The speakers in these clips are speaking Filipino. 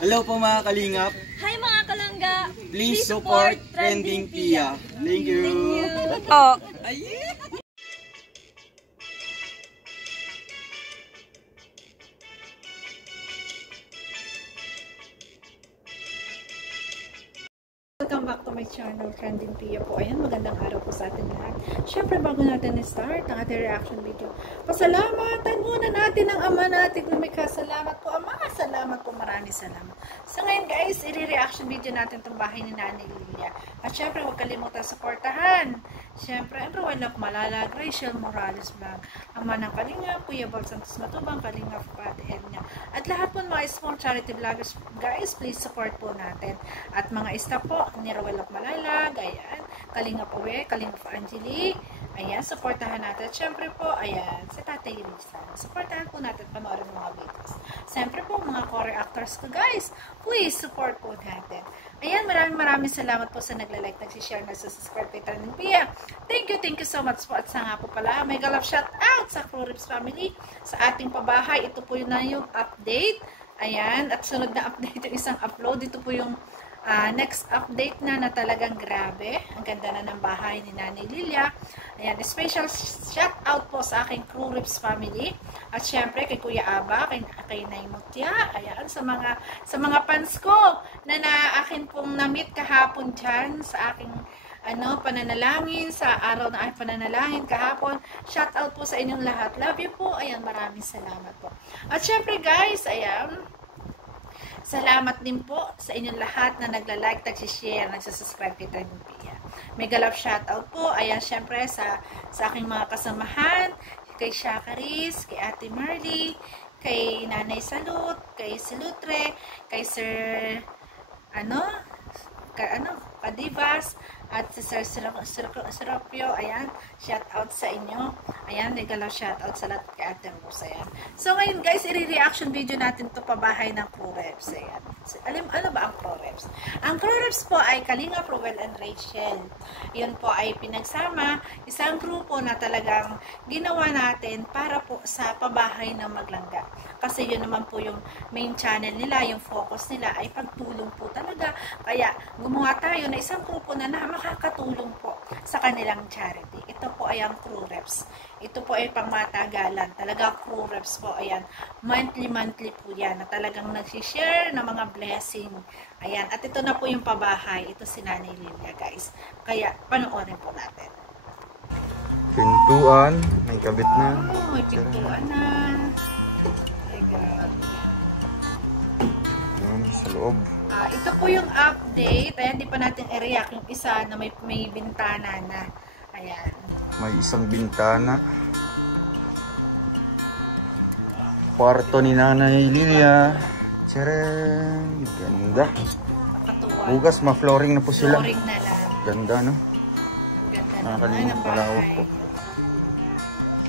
Hello po mga kalingap. Hi mga kalangga. Please support Trending Pia. Thank you. Oh. Welcome back to my channel, Trending Pia po. Ayan, magandang araw po sa atin lahat. Siyempre, bago natin na-start ang ating reaction video, pasalamatan muna natin ang Ama natin. Kung may kasalamat po, Ama, salamat po, maraming salamat. So ngayon guys, i-reaction video natin itong bahay ni Nanay Lilia. At siyempre, huwag kalimutan supportahan. Siyempre, ang Rowan of Malalag, Rachel Morales Vlog, Ama ng Kalingap, Kuya Bob Santos Matubang, Kalingap Pati Edna. At lahat po mga small charity vloggers, guys, please support po natin. At mga staff po, ni Rowan of Malalag, ayan, Kalingap Uwe, Kalingap Angeli, ayan, supportahan natin. At syempre po, ayan, si Tatay Rizal. Supportahan po natin, panoorin mga videos. Siyempre po, mga core actors ko, guys, please support po natin. Ayan, maraming salamat po sa nagla-like, nagsishare, nagsasubscribe kay Trending Pia. Thank you so much po. At sa nga po pala, may galap shout out sa Crew Rips family, sa ating pabahay. Ito po yun na yung update. Ayan, at sunod na update yung isang upload. Ito po yung next update na talagang grabe. Ang ganda na ng bahay ni Nanay Lilia. Ayan, special shout out po sa aking Crew Rips family. At syempre kay Kuya Aba, kay Nay Mutya. Ayan, sa mga fans ko na akin pong na-meet kahapon dyan sa aking pananalangin, sa araw na ay pananalangin kahapon. Shout out po sa inyong lahat. Love you po. Ayan, maraming salamat po. At syempre guys, ayan, salamat din po sa inyong lahat na nagla-like, nagsishare, nagsasubscribe kay Trending Pia. Mega love shoutout po. Ayan, syempre sa aking mga kasamahan, kay Shakaris, kay Ate Marley, kay Nanay Salut, kay Silutre, kay Sir Kadivas, at si Sir Siropio. Ayan, shout out sa inyo. Ayan, regalo shout out sa lahat kay Ate Rose. Ayan. So ngayon guys, i-reaction video natin to pabahay ng Crew Rips. Ayan. Ano ba ang Crew Rips? Ang Crew Rips po ay Kalingap, Rowan and Rachel. Yun po ay pinagsama, isang grupo na talagang ginawa natin para po sa pabahay ng Maglangga. Kasi yun naman po yung main channel nila, yung focus nila ay pagtulong po talaga. Kaya gumawa tayo na isang grupo na makakatulong po sa kanilang charity. Ito po ay ang Crew Rips. Ito po ay pangmatagalan. Talaga Crew Rips po. Ayan, monthly po yan na talagang nagsishare ng mga blessing. Ayan, at ito na po yung pabahay. Ito si Nanay Lilia, guys. Kaya panoorin po natin. Pintuan, may kabit na. Oh, may pintuan na. Ayan, sa loob. Ito po yung update. Ayan, di pa natin i-react yung isa na may bintana na. Ayan. May isang bintana. Kwarto ni Nanay Lilia. Tcharam! Ganda. Bukas, ma-flooring na po sila. Flooring na lang. Ganda, no? Ganda Nakakalimot, malawak po.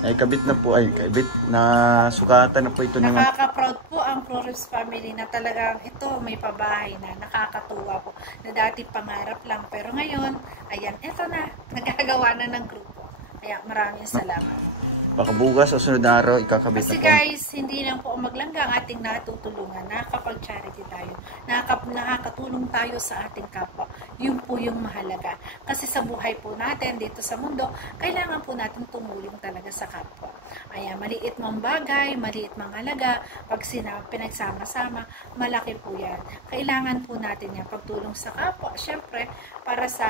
Ay, kabit na po. Ay, kabit na sukatan na po ito naman. Nakaka-proud po ang Crew Rips family na talagang ito may pabahay na. Nakakatuwa po. Na dati pangarap lang. Pero ngayon, ayan, ito na. Nagkagawa na ng grupo. Kaya maraming salamat. Baka bukas o sunod na araw, ikakabit Kasi na po. guys, hindi lang po Maglangga ang ating natutulungan. Nakakapag-charity tayo. Nakakatulong tayo sa ating kapwa. Yun po yung mahalaga. Kasi sa buhay po natin dito sa mundo, kailangan po natin tumulong talaga sa kapwa. Ayan, maliit mang bagay, maliit mang halaga, pag pinagsama-sama, malaki po yan. Kailangan po natin yan, pagtulong sa kapwa. Siyempre, para sa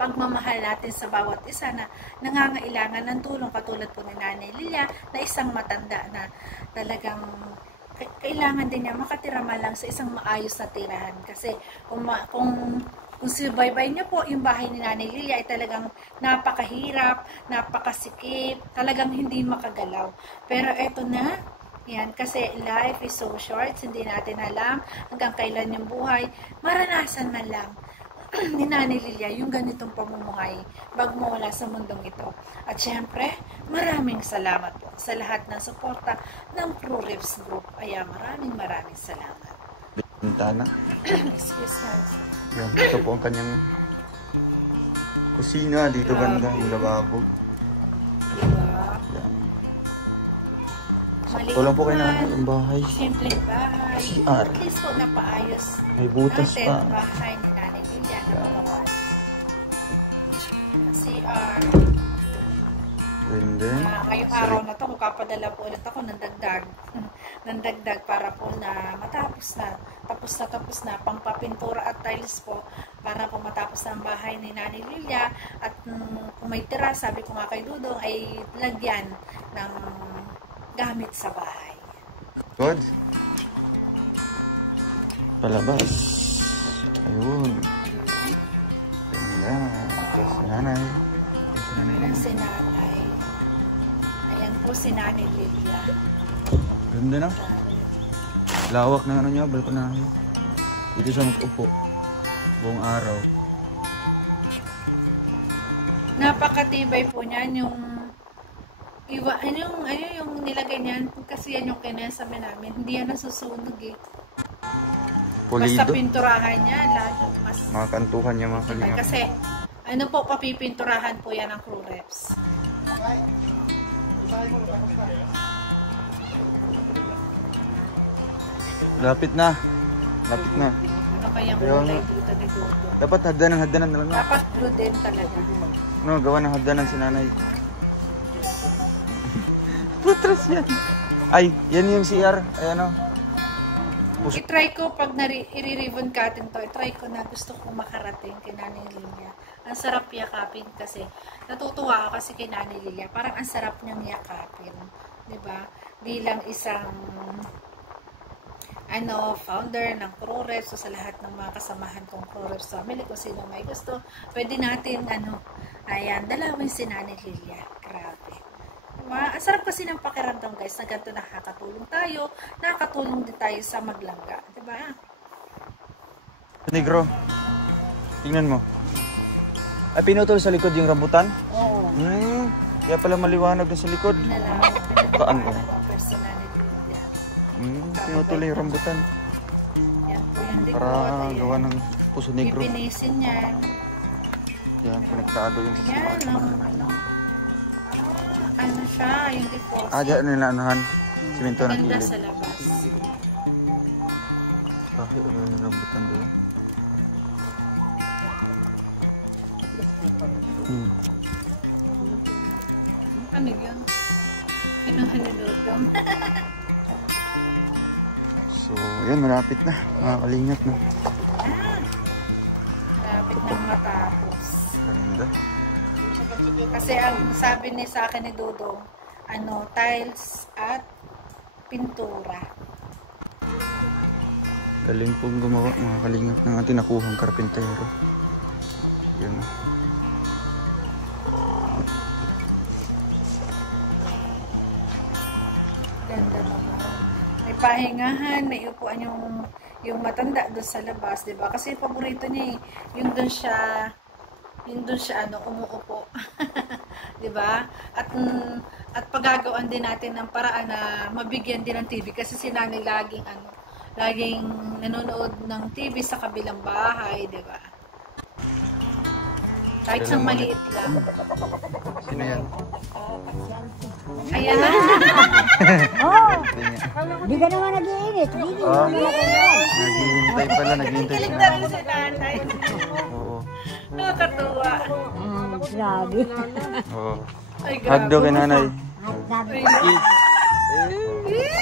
pagmamahal natin sa bawat isa na nangangailangan ng tulong, katulad po ni Nanay Lilia na isang matanda na talagang kailangan din niya makatira man lang sa isang maayos na tirahan. Kasi kung subaybay niyo po, yung bahay ni Nanay Lilia ay talagang napakahirap, napakasikip, talagang hindi makagalaw. Pero eto na, yan, kasi life is so short, hindi natin alam hanggang kailan yung buhay, maranasan man lang ni Nanay Lilia yung ganitong pamumuhay bago mawala sa mundong ito. At syempre, maraming salamat po sa lahat ng suporta ng Crew Rips Group. Ayan, maraming salamat. Bintana. Excuse me. Yan, ito po ang kanyang kusina. Dito ganda yung lababo. Diba? Yan. Maliit Tulong po kayo man, na yung bahay. simpleng bahay. CR. At least po napaayos May butas natin pa. ang bahay ni Nanay Lilia na magawa. CR. And then, Ngayong araw na to, magpapadala po ulit ako ng dagdag. ng dagdag para po na matapos na. Tapos na. Pampapintura at tiles po para po matapos na ang bahay ni Nanay Lilia. At kung may tira, sabi ko nga kay Dudong, ay lagyan ng gamit sa bahay. good. Palabas. Ayun. Ayan. Ito si nanay. Ayan si Nanay. Ayan po si Nanay Lilia. Ganda na. Lawak ng ano niya, balkon na. Dito siya mag-upo. Buong araw. Napakatibay po niyan yung yung nilagay niyan kasi yan yung kinasabi namin. Hindi yan nasusunog eh. Basta Pulido. pinturahan niya, lalo mas Mga kantuhan niya mga kalingap. kasi ano po papipinturahan po yan ng crew reps. Lapit na. Lapit na. Ano kayang Ayaw kulay nga. dito ni Dodo? Dapat hagdanan na lang. No? Dapat blue din talaga. No, gawa ng hagdanan si nanay. Putras yan. Ay, yan yung CR. Ay ano. I-try ko pag i-ribbon cutting to, i-try ko na gusto ko makarating kay Nanay Lilia. Ang sarap yakapin kasi. Natutuwa ako kasi kay Nanay Lilia. Parang ang sarap niyang yakapin. Diba? Bilang isang founder ng ProReps, so sa lahat ng mga kasamahan kong ProReps family, kung sino may gusto, pwede natin, dalawin si Nanay Lilia. Grabe. Ang sarap kasi ng pakiramdam guys, na ganito nakakatulong tayo, nakakatulong din tayo sa maglangga. Diba? Negro. Tingnan mo. Ay, pinutol sa likod yung rambutan? Oo. Kaya pala maliwanag na sa likod. Kaan ko. Ang personal ni Lilia. Pinutol yung rambutan. Yan po yung likod. Para Ayan. gawa ng puso negro. Pipinisin yan. Yan, konektado yung puso. Yan, ano siya, yung deposit. Diyan nila anuhan. Simento ng Ganda kilid. sa labas. Bakit ano yung rambutan doon? Ano yun? Kinuha ni Dudong. So, yan, malapit na. Mga kalingap na. Malapit nang matapos. Ganda. Kasi ang sabi ni sa akin ni Dudong, tiles at pintura. Galing pong gumawa mga kalingap ng ating nakuhang karpintero. Yan. Ganda naman. May pahingahan, may upuan yung matanda doon sa labas, 'di ba? Kasi paborito niya yung doon siya umuupo. 'Di ba? At paggagawaan din natin ng paraan na mabigyan din ng TV kasi si Nanay laging nanonood ng TV sa kabilang bahay, 'di ba? Kahit sa maliit lang. Sino yan? Ayan na. Di ka naman nag-iinit. Naghihintay pala, naghihintay si Kilig na nanay. rin si Nanay. Oo. Nakakatuwa. Grabe. Oo. Ay, grabe. Hagdo kay nanay. Sabi Ay, Kiss.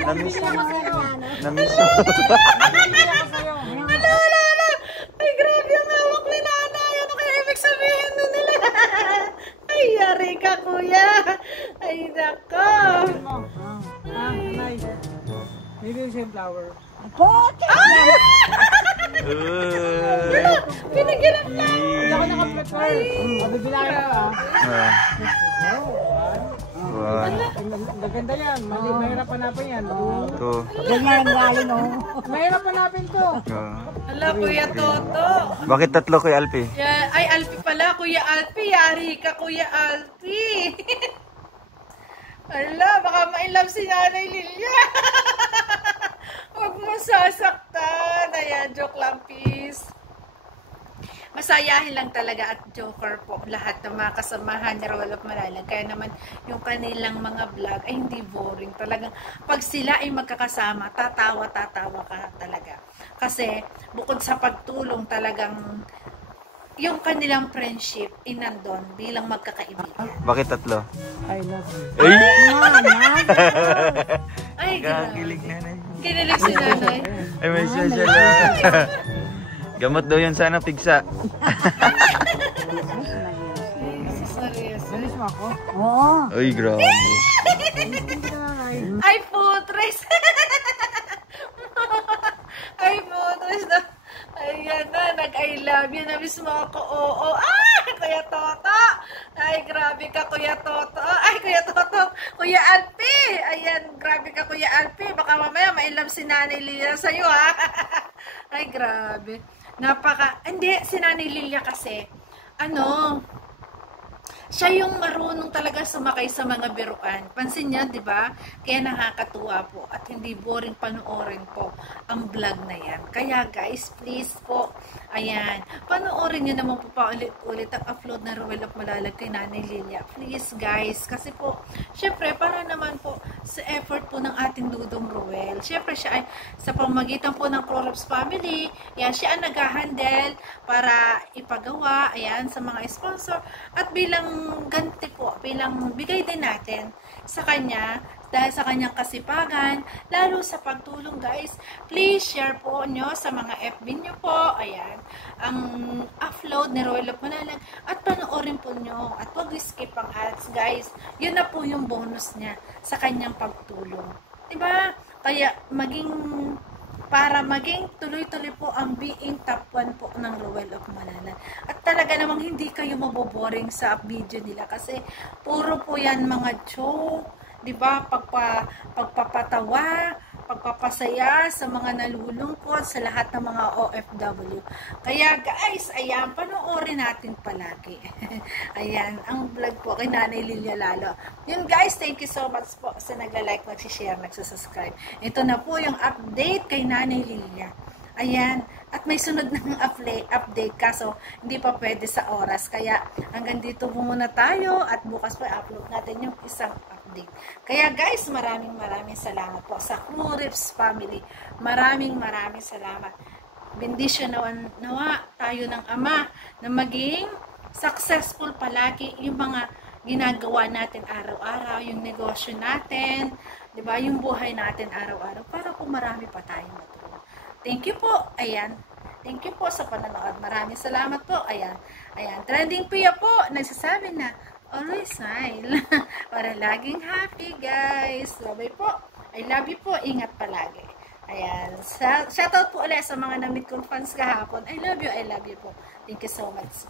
Namiss mo. Namiss mo. Ay, grabe ang hawak ni Nanay. Ano kaya ibig sabihin nun nila? Ay, yari ka, kuya. Ay, nako. Pote! Pinagilan na. Maganda yan. Mahirap hanapin yan. Ito. Ganyan ang galing, oh. Mahirap hanapin to. Ala, kuya Toto. Bakit tatlo kay Alpi? Ay, Alpi pala. Kuya Alpi. Yari ka, kuya Alpi. Ala, baka ma-inlove si Nanay Lilia. Huwag mo sasaktan. Ayan, joke lang, peace. Masayahin lang talaga at joker po lahat ng mga kasamahan ni Roel of Malalag. Kaya naman yung kanilang mga vlog ay hindi boring. Talagang pag sila ay magkakasama, tatawa ka talaga. Kasi bukod sa pagtulong talagang yung kanilang friendship inandon bilang magkakaibigan. Bakit tatlo? I love you. Ay, Kakakilig grabe. nanay. Kinilig si nanay. Ay, may social na. Gamot daw yan sana, pigsa. Bilis mo ako. Oo. Ay, grabe. Ay, putres! Ay, putres na. Ayan na, nag-I love you na mismo ako. Oo. Ah, Kuya Toto. Ay, grabe ka, Kuya Toto. Ay, Kuya Toto. Kuya Alpi. Ayan, grabe ka, Kuya Alpi. Baka mamaya ma-love si Nanay Lilia sa'yo, ha? Ay, grabe. Hindi, si Nanay Lilia kasi, siya yung marunong talaga sumakay sa mga biruan. Pansin niya, di ba? Kaya nakakatuwa po at hindi boring panoorin po ang vlog na yan. Kaya guys, please po, ayan, panoorin niyo naman po pa ulit ang upload na Roel of Malalag kay Nanay Lilia. Please guys, kasi po, syempre, para naman po sa effort po ng ating Dudong Roel. Syempre, siya ay sa pamagitan po ng Crollops family, yan, siya ang nag-handle para ipagawa, ayan, sa mga sponsor. At bilang ganti po, bilang bigay din natin sa kanya dahil sa kanyang kasipagan, lalo sa pagtulong guys, please share po nyo sa mga FB nyo po, ayan, ang upload ni Roel of Malalag at panoorin po nyo at huwag skip ang ads guys, yun na po yung bonus niya sa kanyang pagtulong, diba? Kaya para maging tuloy-tuloy po ang being top 1 po ng Roel of Malalag. At talaga namang hindi kayo maboboring sa video nila kasi puro po yan mga joke, di ba? Pagpapatawa, pagpapasaya sa mga nalulungkot, sa lahat ng mga OFW. Kaya guys, ayan, panoorin natin palagi. Ayan, ang vlog po kay Nanay Lilia lalo. Yun guys, thank you so much po sa nagla-like, nagsishare, nagsasubscribe. Ito na po yung update kay Nanay Lilia. Ayan, at may sunod ng update kaso hindi pa pwede sa oras. Kaya hanggang dito muna tayo at bukas pa upload natin yung isang update. Kaya guys, maraming salamat po sa Crollops family. Maraming salamat. Bendisyon nawa tayo ng Ama na maging successful palagi yung mga ginagawa natin araw-araw, yung negosyo natin, 'di ba? Yung buhay natin araw-araw para po marami pa tayong matulungan. Thank you po. Ayan. Thank you po sa panonood. Maraming salamat po. Ayan. Ayan. Trending Pia po. Nagsasabi na, always smile. Para laging happy, guys. Bye po. I love you po. Ingat palagi. Ayan. Shoutout po ulit sa mga na-meet kong fans kahapon. I love you po. Thank you so much.